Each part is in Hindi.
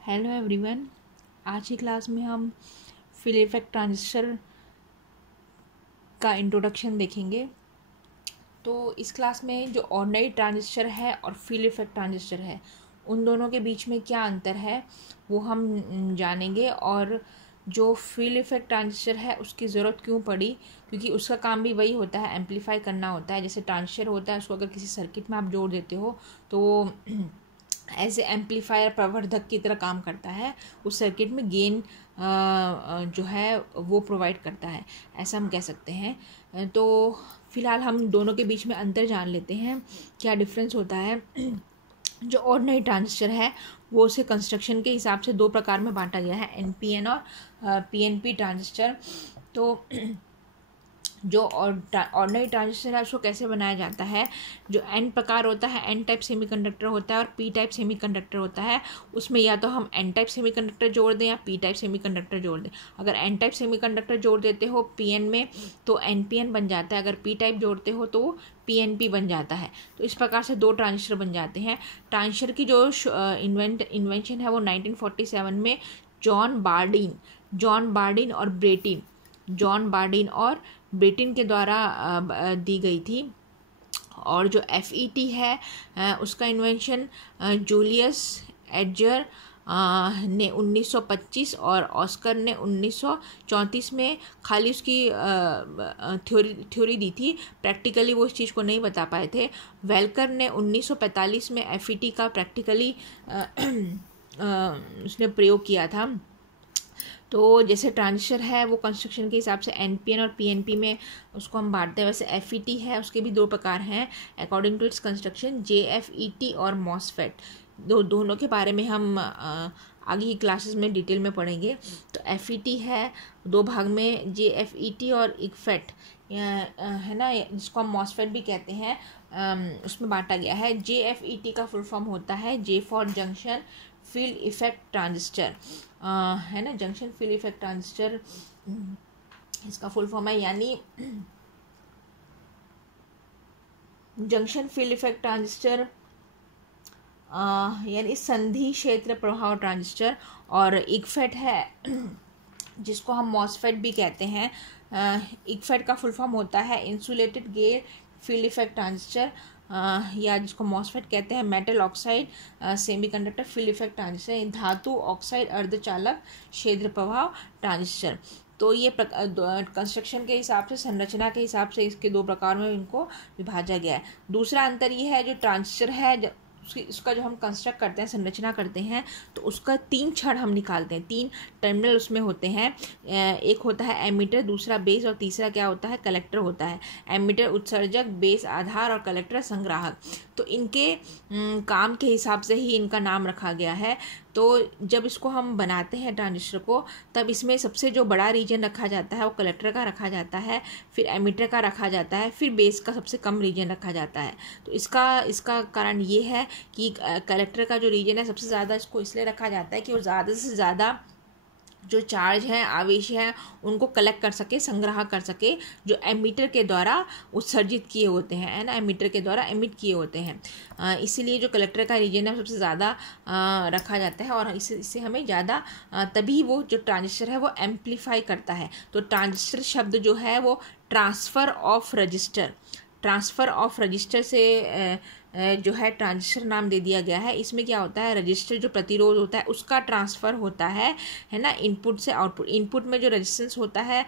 Hello everyone. आज की क्लास में हम फील्ड इफेक्ट ट्रांजिस्टर का इंट्रोडक्शन देखेंगे। तो इस क्लास में जो ऑर्डिनरी ट्रांजिस्टर है और फील्ड इफेक्ट ट्रांजिस्टर है, उन दोनों के बीच में क्या अंतर है वो हम जानेंगे। और जो फील्ड इफेक्ट ट्रांजिस्टर है उसकी ज़रूरत क्यों पड़ी, क्योंकि उसका काम भी वही होता है, एम्पलीफाई करना होता है। जैसे ट्रांजिस्टर होता है, उसको अगर किसी सर्किट में आप जोड़ देते हो तो ऐसे एम्पलीफायर प्रवर्धक की तरह काम करता है, उस सर्किट में गेन जो है वो प्रोवाइड करता है, ऐसा हम कह सकते हैं। तो फिलहाल हम दोनों के बीच में अंतर जान लेते हैं, क्या डिफरेंस होता है। जो ऑर्डिनरी ट्रांजिस्टर है वो उसे कंस्ट्रक्शन के हिसाब से दो प्रकार में बांटा गया है, एनपीएन और पीएनपी ट्रांजिस्टर। तो जो ऑर्डिनरी ट्रांजिस्टर है उसको कैसे बनाया जाता है, जो एन प्रकार होता है, एन टाइप सेमीकंडक्टर होता है और पी टाइप सेमीकंडक्टर होता है, उसमें या तो हम एन टाइप सेमीकंडक्टर जोड़ दें या पी टाइप सेमीकंडक्टर जोड़ दें। अगर एन टाइप सेमीकंडक्टर जोड़ देते हो पीएन में तो एनपीएन बन जाता है, अगर पी टाइप जोड़ते हो तो पीएनपी बन जाता है। तो इस प्रकार से दो ट्रांजिस्टर बन जाते हैं। ट्रांजिस्टर की जो इन्वेंशन है वो 1947 में जॉन बार्डिन और ब्रेटिन के द्वारा दी गई थी। और जो एफईटी है उसका इन्वेंशन जूलियस एडजर ने 1925 और ऑस्कर ने 1934 में खाली उसकी थ्योरी दी थी, प्रैक्टिकली वो इस चीज़ को नहीं बता पाए थे। वेल्कर ने 1945 में एफईटी का प्रैक्टिकली उसने प्रयोग किया था। तो जैसे ट्रांजिस्टर है वो कंस्ट्रक्शन के हिसाब से एनपीएन और पीएनपी में उसको हम बांटते हैं, वैसे एफईटी है उसके भी दो प्रकार हैं अकॉर्डिंग टू इट्स कंस्ट्रक्शन, जेएफईटी और मॉसफेट। दोनों के बारे में हम आगे की क्लासेस में डिटेल में पढ़ेंगे। तो एफईटी है दो भाग में, जेएफईटी और इकफेट है ना, जिसको हम मॉसफेट भी कहते हैं, उसमें बांटा गया है। जेएफईटी का फुल फॉर्म होता है J for junction field effect transistor, है ना, जंक्शन फील्ड इफेक्ट ट्रांजिस्टर इसका फुल फॉर्म है। यानी जंक्शन फील्ड इफेक्ट ट्रांजिस्टर यानी संधि क्षेत्र प्रभाव ट्रांजिस्टर। और इकफेट है जिसको हम मॉसफेट भी कहते हैं। इकफेट का फुल फॉर्म होता है insulated gate field effect transistor, या जिसको मॉसफेट कहते हैं metal oxide semiconductor field effect transistor, धातु ऑक्साइड अर्धचालक क्षेत्र प्रभाव ट्रांजिस्टर। तो ये कंस्ट्रक्शन के हिसाब से, संरचना के हिसाब से इसके दो प्रकार में इनको विभाजा गया है। दूसरा अंतर ये है, जो ट्रांजिस्टर है उसका जो हम कंस्ट्रक्ट करते हैं, संरचना करते हैं, तो उसका तीन छड़ हम निकालते हैं, तीन टर्मिनल उसमें होते हैं। एक होता है एमीटर, दूसरा बेस और तीसरा क्या होता है, कलेक्टर होता है। एमीटर उत्सर्जक, बेस आधार और कलेक्टर संग्राहक। तो इनके काम के हिसाब से ही इनका नाम रखा गया है। तो जब इसको हम बनाते हैं ट्रांजिस्टर को, तब इसमें सबसे जो बड़ा रीजन रखा जाता है वो कलेक्टर का रखा जाता है, फिर एमीटर का रखा जाता है, फिर बेस का सबसे कम रीजन रखा जाता है। तो इसका कारण ये है कि कलेक्टर का जो रीजन है सबसे ज़्यादा इसको इसलिए रखा जाता है कि वो ज़्यादा से ज़्यादा जो चार्ज हैं, आवेश हैं, उनको कलेक्ट कर सके, संग्रह कर सके, जो एमीटर के द्वारा उत्सर्जित किए होते हैं, है ना, एमीटर के द्वारा एमिट किए होते हैं। इसीलिए जो कलेक्टर का रीजन है सबसे ज़्यादा रखा जाता है, और इससे हमें ज़्यादा तभी वो जो ट्रांजिस्टर है वो एम्पलीफाई करता है। तो ट्रांजिस्टर शब्द जो है वो ट्रांसफ़र ऑफ रजिस्टर से जो है ट्रांजिस्टर नाम दे दिया गया है। इसमें क्या होता है, रजिस्टर जो प्रतिरोध होता है उसका ट्रांसफ़र होता है ना, इनपुट से आउटपुट। इनपुट में जो रेजिस्टेंस होता है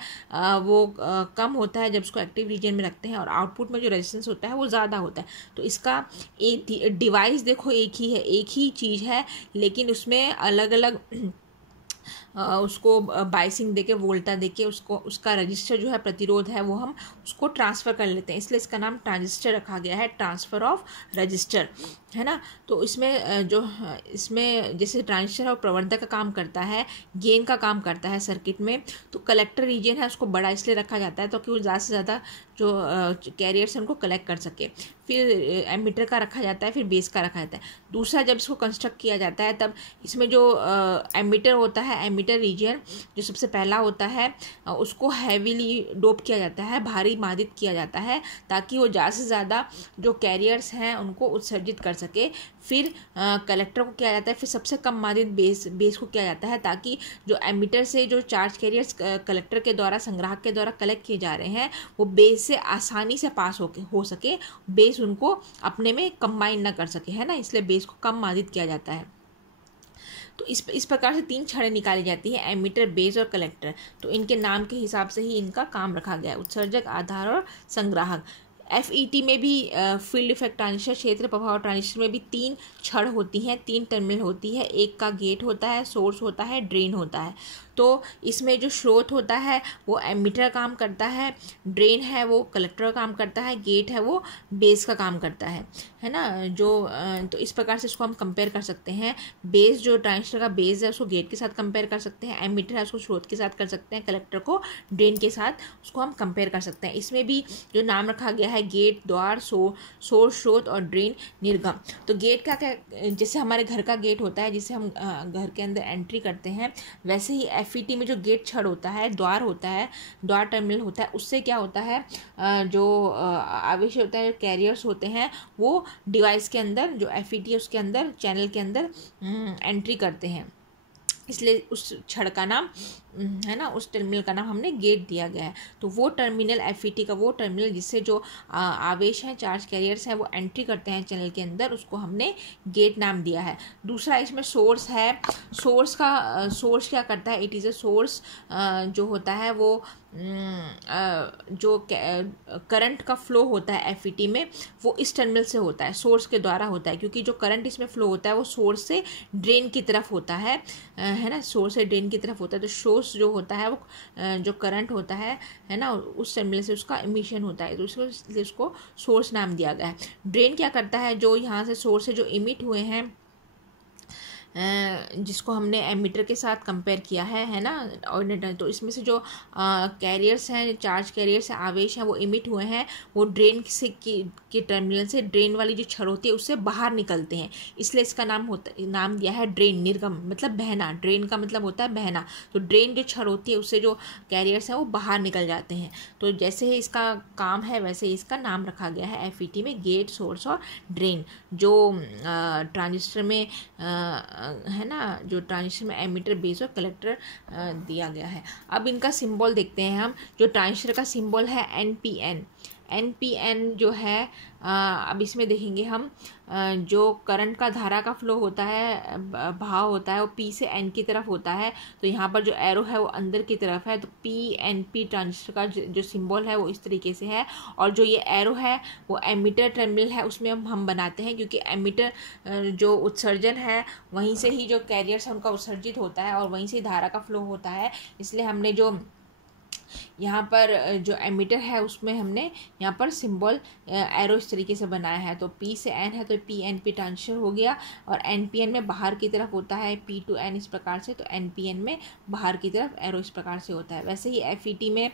वो कम होता है जब उसको एक्टिव रीजन में रखते हैं, और आउटपुट में जो रेजिस्टेंस होता है वो ज़्यादा होता है। तो इसका एक डिवाइस देखो एक ही है, एक ही चीज़ है, लेकिन उसमें अलग अलग उसको बाइसिंग देके, वोल्टा देके उसका रजिस्टर जो है, प्रतिरोध है, वो हम उसको ट्रांसफ़र कर लेते हैं, इसलिए इसका नाम ट्रांजिस्टर रखा गया है, ट्रांसफ़र ऑफ रजिस्टर, है ना। तो इसमें जैसे ट्रांजिस्टर है वो प्रवर्धक का काम करता है, गेन का काम करता है सर्किट में। तो कलेक्टर रीजन है उसको बड़ा इसलिए रखा जाता है तो कि वो ज़्यादा से ज़्यादा जो कैरियर्स हैं उनको कलेक्ट कर सके। फिर एमिटर का रखा जाता है, फिर बेस का रखा जाता है। दूसरा, जब इसको कंस्ट्रक्ट किया जाता है तब इसमें जो एमिटर होता है, एमिटर रीजन जो सबसे पहला होता है, उसको हैवीली डोप किया जाता है, भारी मादित किया जाता है, ताकि वो ज़्यादा से ज़्यादा जो कैरियर्स हैं उनको उत्सर्जित कर सके। फिर कलेक्टर को किया जाता है, फिर सबसे कम मादित बेस को किया जाता है, ताकि जो एमिटर से जो चार्ज कैरियर्स कलेक्टर के द्वारा, संग्राहक के द्वारा कलेक्ट किए जा रहे हैं, वो बेस से आसानी से पास हो सके, बेस उनको अपने में कंबाइन ना कर सके, है ना, इसलिए बेस को कम मादित किया जाता है। तो इस प्रकार से 3 छड़ें निकाली जाती हैं, एमिटर, बेस और कलेक्टर। तो इनके नाम के हिसाब से ही इनका काम रखा गया है, उत्सर्जक, आधार और संग्राहक। FET में भी फील्ड इफेक्ट ट्रांजिस्टर, क्षेत्र प्रभाव ट्रांजिस्टर में भी 3 छड़ होती हैं, 3 टर्मिनल होती है। एक का गेट होता है, सोर्स होता है, ड्रेन होता है। तो इसमें जो स्रोत होता है वो एमिटर काम करता है, ड्रेन है वो कलेक्टर का काम करता है, गेट है वो बेस का काम करता है ना। तो इस प्रकार से इसको हम कंपेयर कर सकते हैं। बेस, जो ट्रांजिस्टर का बेस है, उसको गेट के साथ कंपेयर कर सकते हैं। एमिटर है उसको स्रोत के साथ कर सकते हैं, कलेक्टर को ड्रेन के साथ उसको हम कंपेयर कर सकते हैं। इसमें भी जो नाम रखा गया है, गेट, द्वार, सोर्स, स्रोत और ड्रेन, निर्गम। तो गेट का क्या, जैसे हमारे घर का गेट होता है जिससे हम घर के अंदर एंट्री करते हैं, वैसे ही FET में जो गेट छड़ होता है, द्वार होता है, द्वार टर्मिनल होता है, उससे क्या होता है, जो आवेश होता है, जो कैरियर्स होते हैं, वो डिवाइस के अंदर, जो FET है उसके अंदर, चैनल के अंदर एंट्री करते हैं। इसलिए उस छड़ का नाम, है ना, उस टर्मिनल का नाम हमने गेट दिया गया है। तो वो टर्मिनल, FET का वो टर्मिनल जिससे जो आवेश हैं, चार्ज कैरियर्स हैं, वो एंट्री करते हैं चैनल के अंदर, उसको हमने गेट नाम दिया है। दूसरा, इसमें सोर्स है। सोर्स क्या करता है, इट इज़ अ सोर्स जो होता है वो जो करंट का फ्लो होता है FET में, वो इस टर्मिनल से होता है, सोर्स के द्वारा होता है, क्योंकि जो करंट इसमें फ्लो होता है वो सोर्स से ड्रेन की तरफ होता है ना, सोर्स से ड्रेन की तरफ होता है। तो सोर्स जो होता है वो जो करंट होता है ना, उस टर्मिनल से उसका इमिशन होता है, तो उसको सोर्स नाम दिया गया है। ड्रेन क्या करता है, जो यहाँ से सोर्स से जो इमिट हुए हैं, जिसको हमने एमिटर के साथ कंपेयर किया है ना, और तो इसमें से जो कैरियर्स हैं, चार्ज कैरियर्स हैं, आवेश हैं, वो इमिट हुए हैं, वो ड्रेन से के टर्मिनल से, ड्रेन वाली जो छड़ होती है उससे बाहर निकलते हैं, इसलिए इसका नाम दिया है ड्रेन, निर्गम मतलब बहना। ड्रेन का मतलब होता है बहना। तो ड्रेन जो छड़ होती है उससे जो कैरियर्स हैं वो बाहर निकल जाते हैं। तो जैसे ही इसका काम है वैसे ही इसका नाम रखा गया है FET में, गेट, सोर्स और ड्रेन। जो ट्रांजिस्टर में है ना, जो ट्रांजिस्टर में एमिटर, बेस और कलेक्टर दिया गया है। अब इनका सिंबल देखते हैं हम। जो ट्रांजिस्टर का सिंबल है NPN जो है, अब इसमें देखेंगे हम, जो करंट का, धारा का फ्लो होता है, भाव होता है, वो P से N की तरफ होता है। तो यहाँ पर जो एरो है वो अंदर की तरफ है, तो PNP ट्रांजिस्टर का जो सिंबल है वो इस तरीके से है। और जो ये एरो है वो एमिटर टर्मिनल है, उसमें हम बनाते हैं, क्योंकि एमिटर जो उत्सर्जन है वहीं से ही जो कैरियर्स है उनका उत्सर्जित होता है और वहीं से धारा का फ्लो होता है। इसलिए हमने जो यहाँ पर जो एमिटर है उसमें हमने यहाँ पर सिंबल एरो इस तरीके से बनाया है। तो P से N है तो PNP ट्रांजिस्टर हो गया, और NPN में बाहर की तरफ होता है, P to N इस प्रकार से, तो NPN में बाहर की तरफ एरो इस प्रकार से होता है। वैसे ही FET में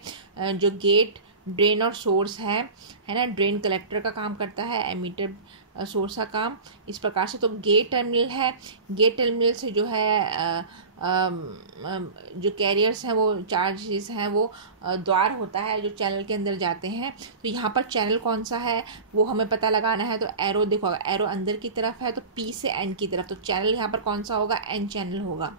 जो गेट, ड्रेन और सोर्स है ना, ड्रेन कलेक्टर का काम करता है, एमिटर सोर्स का काम इस प्रकार से। तो गेट टर्मिनल है, गेट टर्मिनल से जो है जो कैरियर्स हैं, वो चार्जेस हैं, वो द्वार होता है जो चैनल के अंदर जाते हैं। तो यहाँ पर चैनल कौन सा है वो हमें पता लगाना है। तो एरो देखो, एरो अंदर की तरफ है तो P से N की तरफ, तो चैनल यहाँ पर कौन सा होगा, N चैनल होगा।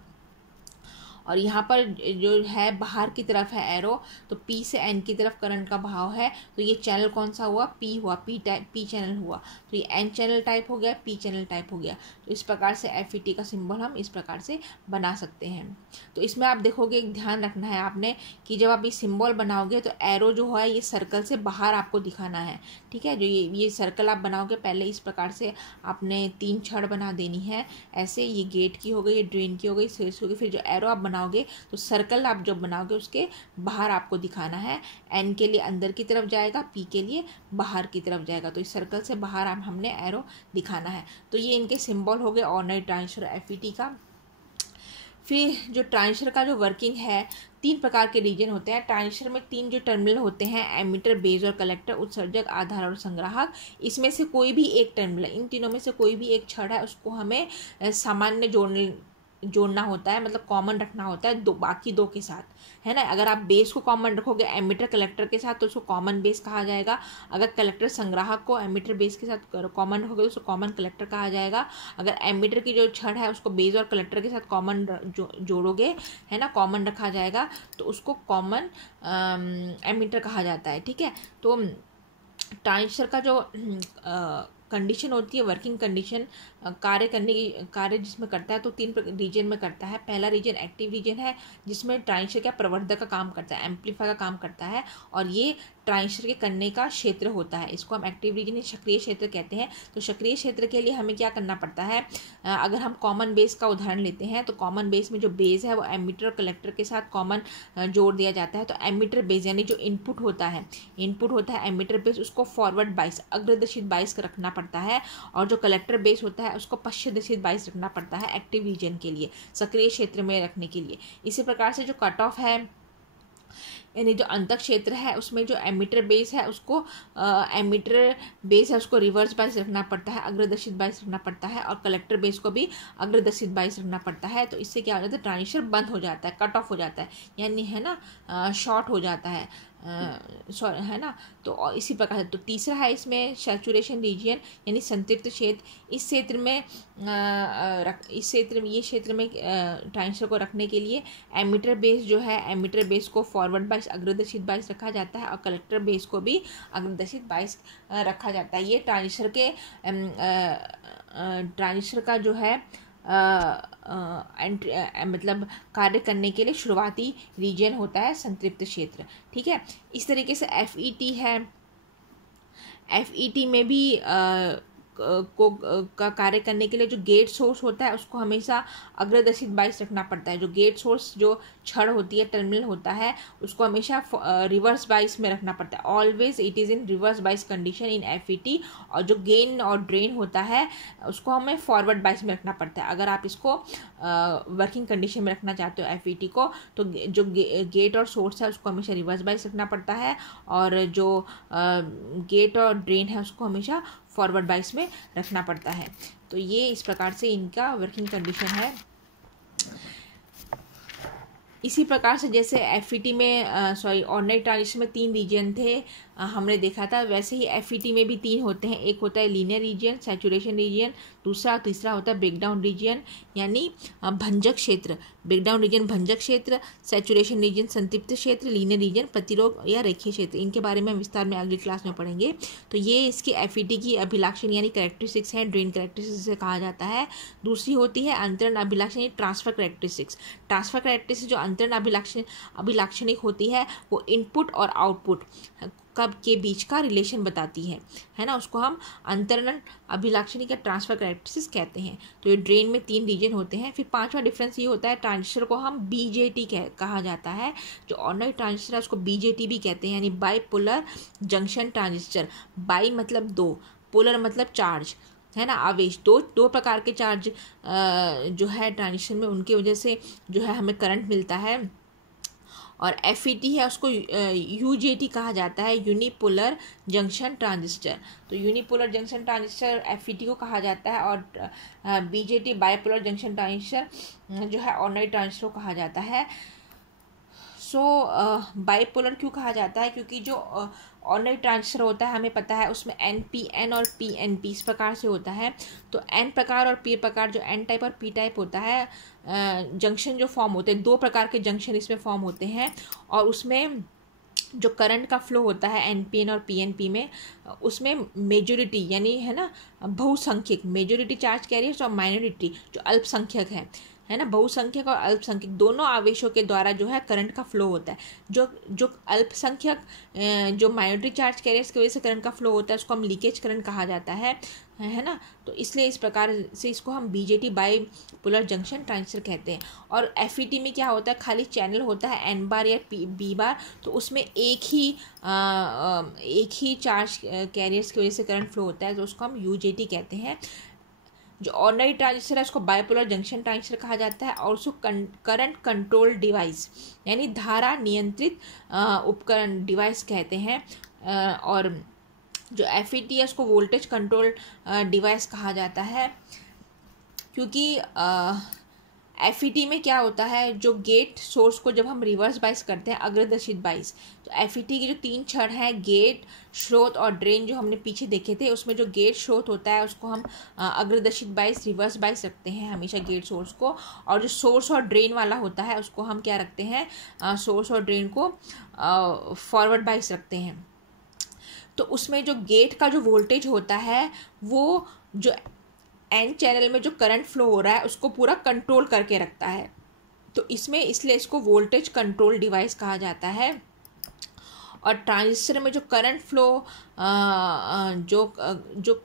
और यहाँ पर जो है बाहर की तरफ है एरो, तो P से N की तरफ करंट का बहाव है, तो ये चैनल कौन सा हुआ, P हुआ, P चैनल हुआ। तो ये N चैनल टाइप हो गया, P चैनल टाइप हो गया। तो इस प्रकार से FET का सिंबल हम इस प्रकार से बना सकते हैं। तो इसमें आप देखोगे, एक ध्यान रखना है आपने कि जब आप ये सिंबल बनाओगे तो एरो जो है ये सर्कल से बाहर आपको दिखाना है, ठीक है। जो ये सर्कल आप बनाओगे, पहले इस प्रकार से आपने 3 छड़ बना देनी है ऐसे। ये गेट की हो गई, ये ड्रेन की हो गई, सोर्स हो गई। फिर जो एरो आप बनाओगे तो सर्कल आप जब बनाओगे उसके बाहर आपको दिखाना है। N के लिए अंदर की तरफ जाएगा, P के लिए बाहर की तरफ जाएगा। तो इस सर्कल से बाहर हमने एरो दिखाना है। तो ये इनके सिंबल हो गए ऑर्डिनरी ट्रांजिस्टर FET का। फिर जो ट्रांजिस्टर का जो वर्किंग है, 3 प्रकार के रीजन होते हैं। ट्रांजिस्टर में 3 जो टर्मिनल होते हैं, एमिटर, बेस और कलेक्टर, उत्सर्जक, आधार और संग्राहक। इसमें से कोई भी एक टर्मिनल, इन तीनों में से कोई भी एक छड़ है, उसको हमें सामान्य जोड़ना होता है, मतलब कॉमन रखना होता है बाकी दो के साथ, है ना। अगर आप बेस को कॉमन रखोगे एमिटर कलेक्टर के साथ तो उसको कॉमन बेस कहा जाएगा। अगर कलेक्टर संग्राहक को एमिटर बेस के साथ कॉमन रखोगे तो उसको कॉमन कलेक्टर कहा जाएगा। अगर एमिटर की जो छड़ है उसको बेस और कलेक्टर के साथ कॉमन जोड़ोगे, है ना, कॉमन रखा जाएगा, तो उसको कॉमन एमिटर कहा जाता है। ठीक है, तो ट्रांजिस्टर का जो कंडीशन होती है, वर्किंग कंडीशन, कार्य जिसमें करता है, तो 3 रीजन में करता है। पहला रीजन एक्टिव रीजन है, जिसमें ट्रांजिस्टर का प्रवर्धक का काम करता है, एम्पलीफायर का काम करता है, और ये ट्रांजिस्टर के करने का क्षेत्र होता है। इसको हम एक्टिव रीजन या सक्रिय क्षेत्र कहते हैं। तो सक्रिय क्षेत्र के लिए हमें क्या करना पड़ता है, अगर हम कॉमन बेस का उदाहरण लेते हैं, तो कॉमन बेस में जो बेस है वो एमिटर और कलेक्टर के साथ कॉमन जोड़ दिया जाता है। तो एमिटर बेस यानी जो इनपुट होता है एमिटर बेस, उसको फॉरवर्ड बाइस, अग्रदिशित बाइस रखना पड़ता है, और जो कलेक्टर बेस होता है उसको पश्चिम दिशित बाइस रखना पड़ता है एक्टिव रीजन के लिए, सक्रिय क्षेत्र में रखने के लिए। इसी प्रकार से जो कट ऑफ है, यानी जो अंतक क्षेत्र है, उसमें जो एमिटर बेस है उसको रिवर्स बाइस रखना पड़ता है, अग्रदिशित बाइस रखना पड़ता है, और कलेक्टर बेस को भी अग्रदिशित बाइस रखना पड़ता है। तो इससे क्या हो जाता है, ट्रांजिस्टर बंद हो जाता है, कट ऑफ हो जाता है, यानी है ना शॉर्ट हो जाता है, है ना। तो इसी प्रकार से तो तीसरा है इसमें सैचुरेशन रीजन, यानी संतृप्त क्षेत्र। इस क्षेत्र में ये क्षेत्र में ट्रांजिस्टर को रखने के लिए एमिटर बेस जो है, एमिटर बेस को फॉरवर्ड बाइस, अग्रदिशित बाइस रखा जाता है, और कलेक्टर बेस को भी अग्रदिशित बाइस रखा जाता है। ये ट्रांजिस्टर का जो है मतलब कार्य करने के लिए शुरुआती रीजन होता है, संतृप्त क्षेत्र। ठीक है, इस तरीके से FET है। FET में भी का कार्य करने के लिए जो गेट सोर्स होता है उसको हमेशा अग्रदिशित बाइस रखना पड़ता है। जो गेट सोर्स जो छड़ होती है, टर्मिनल होता है, उसको हमेशा रिवर्स बाइस में रखना पड़ता है। Always it is in reverse bias condition in FET। और जो गेन और ड्रेन होता है उसको हमें फॉरवर्ड बाइस में रखना पड़ता है। अगर आप इसको वर्किंग कंडीशन में रखना चाहते हो FET को, तो जो गेट और सोर्स है उसको हमेशा रिवर्स बाइस रखना पड़ता है, और जो गेट और ड्रेन है उसको हमेशा फॉरवर्ड बाइस में रखना पड़ता है। तो ये इस प्रकार से इनका वर्किंग कंडीशन है। इसी प्रकार से जैसे FET में ऑर्डिनरी ट्रांजिस्टर में 3 रीजन थे, हमने देखा था, वैसे ही FET में भी 3 होते हैं। एक होता है लीनियर रीजन, सैचुरेशन रीजन, तीसरा होता है ब्रेकडाउन रीजन, यानी भंजक क्षेत्र। ब्रेकडाउन रीजन भंजक क्षेत्र, सैचुरेशन रीजन संतृप्त क्षेत्र, लीनियर रीजन प्रतिरोध या रेखीय क्षेत्र। इनके बारे में विस्तार में अगली क्लास में पढ़ेंगे। तो ये इसकी FET की अभिलाक्षण यानी कैरेक्टरिस्टिक्स हैं, ड्रेन कैरेक्टरिस्टिक्स से कहा जाता है। दूसरी होती है अंतरण अभिलाक्षण यानी ट्रांसफर कैरेक्टरिस्टिक्स। ट्रांसफर कैरेक्टरिस्टिक्स जो अंतरण अभिलाक्षणिक होती है वो इनपुट और आउटपुट कब के बीच का रिलेशन बताती है ना, उसको हम अंतरण अभिलाक्षणिक या ट्रांसफर कैरेक्टरिस्टिक्स कहते हैं। तो ये ड्रेन में 3 रीजन होते हैं। फिर 5वां डिफरेंस ये होता है, ट्रांजिस्टर को हम BJT कहा जाता है। जो ऑर्डिनरी ट्रांजिस्टर है उसको BJT भी कहते हैं, यानी बाईपोलर जंक्शन ट्रांजिस्टर। बाई मतलब 2, पोलर मतलब चार्ज, है ना, आवेश। दो प्रकार के चार्ज जो है ट्रांजिस्टर में, उनकी वजह से जो है हमें करंट मिलता है। और FET है उसको UJT कहा जाता है, यूनिपोलर जंक्शन ट्रांजिस्टर। तो यूनिपोलर जंक्शन ट्रांजिस्टर FET को कहा जाता है, और BJT बाईपोलर जंक्शन ट्रांजिस्टर जो है ऑर्डिनरी ट्रांजिस्टर को कहा जाता है। बाईपोलर क्यों कहा जाता है, क्योंकि जो ऑर्डिनरी ट्रांजिस्टर होता है हमें पता है उसमें NPN और PNP इस प्रकार से होता है। तो N प्रकार और P प्रकार, जो N टाइप और P टाइप होता है, जंक्शन जो फॉर्म होते हैं, 2 प्रकार के जंक्शन इसमें फॉर्म होते हैं। और उसमें जो करंट का फ्लो होता है NPN और PNP में, उसमें मेजोरिटी यानी है ना बहुसंख्यक, मेजोरिटी चार्ज कैरियर्स और माइनॉरिटी जो अल्पसंख्यक है ना, बहुसंख्यक और अल्पसंख्यक दोनों आवेशों के द्वारा जो है करंट का फ्लो होता है। जो अल्पसंख्यक जो माइनॉरिटी चार्ज कैरियर्स की वजह से करंट का फ्लो होता है उसको हम लीकेज करंट कहा जाता है ना। तो इसलिए इस प्रकार से इसको हम BJT बाईपोलर जंक्शन ट्रांजिस्टर कहते हैं। और FET में क्या होता है, खाली चैनल होता है N बार या B बार, तो उसमें एक ही चार्ज कैरियर्स की वजह से करंट फ्लो होता है, तो उसको हम UJT कहते हैं। जो ऑर्डिनरी ट्रांजिस्टर है उसको बाइपोलर जंक्शन ट्रांजिस्टर कहा जाता है, और उसको करंट कंट्रोल डिवाइस यानी धारा नियंत्रित उपकरण डिवाइस कहते हैं। और जो FET है उसको वोल्टेज कंट्रोल डिवाइस कहा जाता है, क्योंकि FET में क्या होता है, जो गेट सोर्स को जब हम रिवर्स बाइस करते हैं अग्रदर्शित बाइस, तो FET के जो 3 क्षण हैं, गेट, स्रोत और ड्रेन, जो हमने पीछे देखे थे, उसमें जो गेट स्रोत होता है उसको हम अग्रदर्शित बाइस, रिवर्स बाइस रखते हैं हमेशा गेट सोर्स को, और जो सोर्स और ड्रेन वाला होता है उसको हम क्या रखते हैं, सोर्स और ड्रेन को फॉरवर्ड बाइस रखते हैं। तो उसमें जो गेट का जो वोल्टेज होता है वो जो एन चैनल में जो करंट फ्लो हो रहा है उसको पूरा कंट्रोल करके रखता है, तो इसमें इसलिए इसको वोल्टेज कंट्रोल डिवाइस कहा जाता है। और ट्रांजिस्टर में जो करंट फ्लो जो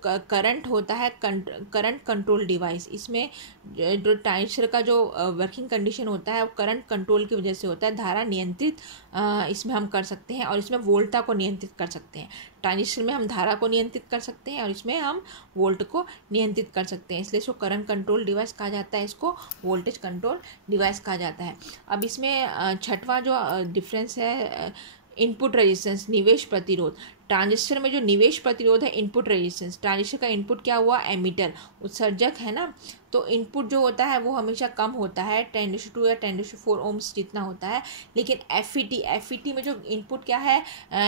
करंट होता है, करंट कंट्रोल डिवाइस, इसमें जो ट्रांजिस्टर का जो वर्किंग कंडीशन होता है वो करंट कंट्रोल की वजह से होता है। धारा नियंत्रित इसमें हम कर सकते हैं, और इसमें वोल्टा को नियंत्रित कर सकते हैं। ट्रांजिस्टर में हम धारा को नियंत्रित कर सकते हैं और इसमें हम वोल्ट को नियंत्रित कर सकते हैं, इसलिए इसको करंट कंट्रोल डिवाइस कहा जाता है, इसको वोल्टेज कंट्रोल डिवाइस कहा जाता है। अब इसमें छठवां जो डिफरेंस है, इनपुट रेजिस्टेंस, निवेश प्रतिरोध। ट्रांजिस्टर में जो निवेश प्रतिरोध है इनपुट रेजिस्टेंस, ट्रांजिस्टर का इनपुट क्या हुआ, एमीटर, उत्सर्जक है ना, तो इनपुट जो होता है वो हमेशा कम होता है, 10:2 या 10:4 ओम्स जितना होता है। लेकिन FET में जो इनपुट क्या है,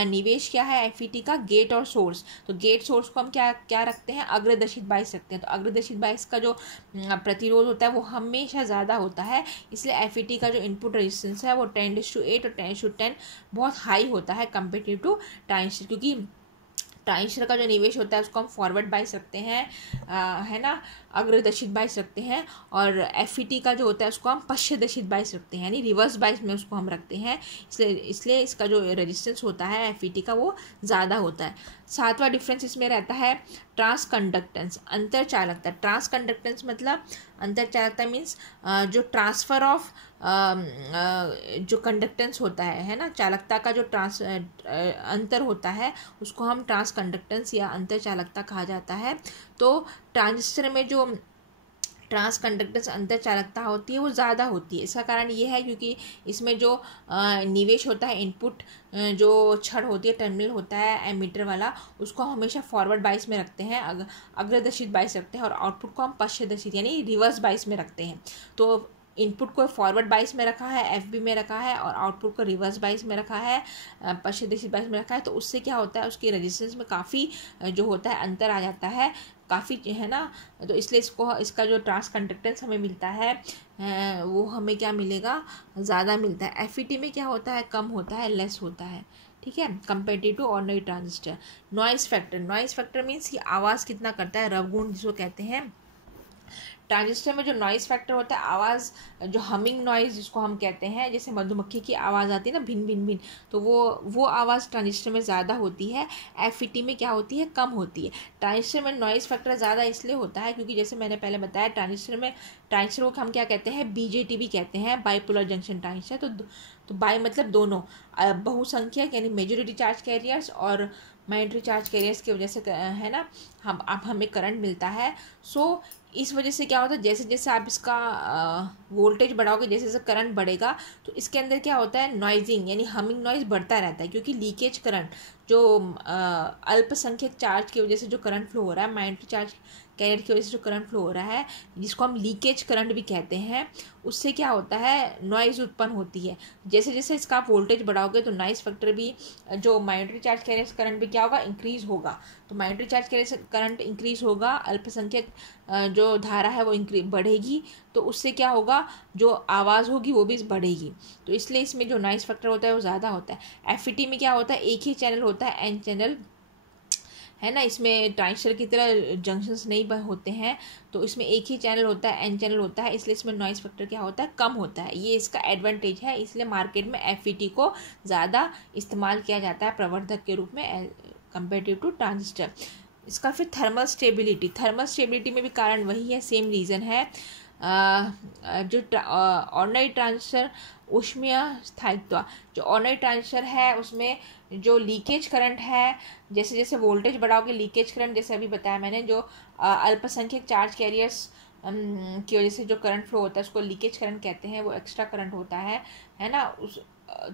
निवेश क्या है FET का, गेट और सोर्स, तो गेट सोर्स को हम क्या रखते हैं, अग्रदर्शित बाइस रखते हैं, तो अग्रदर्शित बाइस का जो प्रतिरोध होता है वो हमेशा ज़्यादा होता है, इसलिए FET का जो इनपुट रेजिस्टेंस है वो 10:8 और 10:10 बहुत हाई होता है कंपेरेटिव टू ट्रांजिस्टर, क्योंकि ट्रांजिस्टर का जो निवेश होता है उसको हम फॉरवर्ड बाइस रखते हैं, है ना, अग्रदर्शित बाइस रखते हैं, और FET का जो होता है उसको हम पश्चदर्शित बाइस रखते हैं, यानी रिवर्स बाइस में उसको हम रखते हैं, इसलिए इसका जो रेजिस्टेंस होता है FET का वो ज़्यादा होता है। सातवां डिफरेंस इसमें रहता है ट्रांस कंडक्टेंस, अंतर चालकता। ट्रांस कंडक्टेंस मतलब अंतर चालकता मीन्स जो ट्रांसफ़र ऑफ जो कंडक्टेंस होता है ना, चालकता का जो अंतर होता है उसको हम ट्रांस कंडक्टेंस या अंतर चालकता कहा जाता है। तो ट्रांजिस्टर में जो ट्रांस कंडक्टेंस अंतर चालकता होती है वो ज़्यादा होती है, इसका कारण ये है क्योंकि इसमें जो निवेश होता है, इनपुट जो छड़ होती है, टर्मिनल होता है एमीटर वाला, उसको हम हमेशा फॉरवर्ड बाइस में रखते हैं, अग्रदर्शित बाइस रखते हैं, और आउटपुट को हम पश्चदर्शित यानी रिवर्स बाइस में रखते हैं। तो इनपुट को फॉरवर्ड बाइस में रखा है, FB में रखा है, और आउटपुट को रिवर्स बाइस में रखा है, पश्चदर्शित बाइस में रखा है, तो उससे क्या होता है, उसकी रेजिस्टेंस में काफ़ी जो होता है अंतर आ जाता है, काफ़ी है ना, तो इसलिए इसका जो ट्रांस कंडक्टेंस हमें मिलता है वो हमें क्या मिलेगा, ज़्यादा मिलता है। FET में क्या होता है, कम होता है, लेस होता है, ठीक है, comparative to ordinary transistor. Noise factor means कि आवाज़ कितना करता है, रवगुण जिसको कहते हैं। ट्रांजिस्टर में जो नॉइज़ फैक्टर होता है, आवाज़ जो हमिंग नॉइज़ जिसको हम कहते हैं, जैसे मधुमक्खी की आवाज़ आती है ना, भिन भिन भिन, तो वो आवाज़ ट्रांजिस्टर में ज़्यादा होती है, FET में क्या होती है, कम होती है। ट्रांजिस्टर में नॉइज़ फैक्टर ज़्यादा इसलिए होता है क्योंकि जैसे मैंने पहले बताया, ट्रांजिस्टर को हम क्या कहते हैं, BJT भी कहते हैं, बाइपोलर जंक्शन ट्रांजिस्टर। तो बाई मतलब दोनों, बहुसंख्यक यानी मेजॉरिटी चार्ज कैरियर्स और माइनॉरिटी चार्ज कैरियर्स की वजह से है ना, हमें करंट मिलता है। सो इस वजह से क्या होता है, जैसे जैसे आप इसका वोल्टेज बढ़ाओगे, जैसे जैसे करंट बढ़ेगा, तो इसके अंदर क्या होता है, नॉइजिंग यानी हमिंग नॉइज बढ़ता रहता है, क्योंकि लीकेज करंट जो अल्पसंख्यक चार्ज की वजह से जो करंट फ्लो हो रहा है, माइनॉरिटी चार्ज कैरियर की वजह से जो करंट फ्लो हो रहा है, जिसको हम लीकेज करंट भी कहते हैं, उससे क्या होता है, नॉइज़ उत्पन्न होती है। जैसे जैसे इसका आप वोल्टेज बढ़ाओगे तो नॉइज़ फैक्टर भी, जो माइनॉरिटी चार्ज कैरियर करंट भी क्या होगा, इंक्रीज़ होगा। तो minority charge carrier current increase होगा, अल्पसंख्यक जो धारा है वो बढ़ेगी, तो उससे क्या होगा, जो आवाज़ होगी वो भी बढ़ेगी। तो इसलिए इसमें जो नॉइज़ फैक्टर होता है वो ज़्यादा होता है। FET में क्या होता है, एक ही चैनल होता है, N चैनल है ना, इसमें ट्रांजिस्टर की तरह जंक्शंस नहीं होते हैं, तो इसमें एक ही चैनल होता है, N चैनल होता है, इसलिए इसमें नॉइज़ फैक्टर क्या होता है, कम होता है। ये इसका एडवांटेज है, इसलिए मार्केट में FET को ज़्यादा इस्तेमाल किया जाता है प्रवर्धक के रूप में कंपेरेटिव टू ट्रांजिस्टर। इसका फिर थर्मल स्टेबिलिटी में भी कारण वही है, सेम रीज़न है। जो ऑर्डिनरी ट्रांजिस्टर ऊष्मीय स्थायित्व, जो ऑर्डिनरी ट्रांजिस्टर है उसमें जो लीकेज करंट है, जैसे जैसे वोल्टेज बढ़ाओगे लीकेज करंट, जैसे अभी बताया मैंने, जो अल्पसंख्यक चार्ज कैरियर्स की वजह से जो करंट फ्लो होता है उसको लीकेज करंट कहते हैं, वो एक्स्ट्रा करंट होता है ना।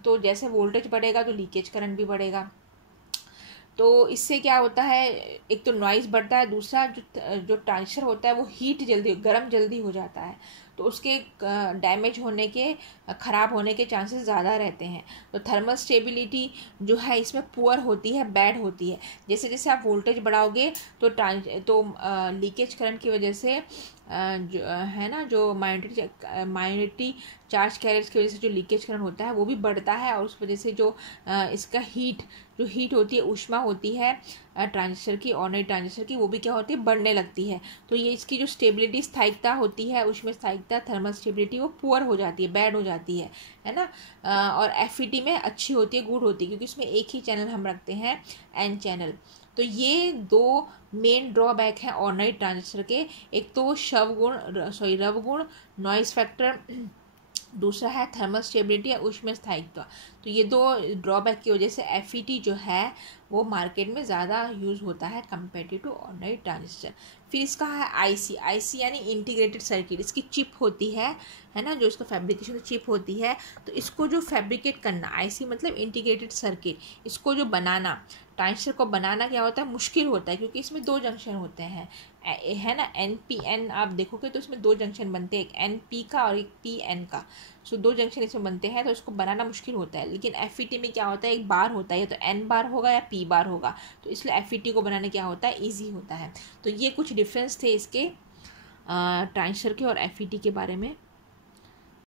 तो जैसे वोल्टेज बढ़ेगा तो लीकेज करंट भी बढ़ेगा। तो इससे क्या होता है, एक तो नॉइज़ बढ़ता है, दूसरा जो ट्रांजिस्टर होता है वो गर्म जल्दी हो जाता है, तो उसके डैमेज होने के, ख़राब होने के चांसेस ज़्यादा रहते हैं। तो थर्मल स्टेबिलिटी जो है इसमें पुअर होती है, बैड होती है। जैसे जैसे आप वोल्टेज बढ़ाओगे तो लीकेज करंट की वजह से जो है ना, जो माइनॉरिटी चार्ज कैरियर्स की वजह से जो लीकेज करंट होता है वो भी बढ़ता है, और उस वजह से जो इसका हीट होती है, ऊष्मा होती है ट्रांजिस्टर की, ऑर्डिनरी ट्रांजिस्टर की, वो भी क्या होती है, बढ़ने लगती है। तो ये इसकी जो स्टेबिलिटी, स्थायिकता होती है, उसमें स्थायिकता, थर्मल स्टेबिलिटी वो पुअर हो जाती है, बैड हो जाती है ना। और एफईटी में अच्छी होती है, गुड होती है, क्योंकि उसमें एक ही चैनल हम रखते हैं, एन चैनल। तो ये दो मेन ड्रॉबैक हैं ऑर्डिनरी ट्रांजिस्टर के। एक तो रव गुण, नॉइज़ फैक्टर, दूसरा है थर्मल स्टेबिलिटी या ऊष्मीय स्थायित्व। तो ये दो ड्रॉबैक की वजह से एफईटी जो है वो मार्केट में ज़्यादा यूज़ होता है कंपेरेटिव टू ऑर्डिनरी ट्रांजिस्टर। फिर इसका है आईसी यानी इंटीग्रेटेड सर्किट। इसकी चिप होती है ना, जो इसका फैब्रिकेशन चिप होती है, तो इसको जो फैब्रिकेट करना, आईसी मतलब इंटीग्रेटेड सर्किट, इसको जो बनाना, ट्रांजिस्टर को बनाना क्या होता है, मुश्किल होता है, क्योंकि इसमें दो जंक्शन होते हैं, है ना। NPN आप देखोगे तो इसमें दो जंक्शन बनते हैं, एक NP का और एक PN का। सो दो जंक्शन इसमें बनते हैं, तो इसको बनाना मुश्किल होता है। लेकिन एफईटी में क्या होता है, एक बार होता है, या तो N बार होगा या P बार होगा, तो इसलिए एफईटी को बनाने क्या होता है, ईजी होता है। तो ये कुछ डिफरेंस थे इसके ट्रांजिस्टर के और एफईटी के बारे में।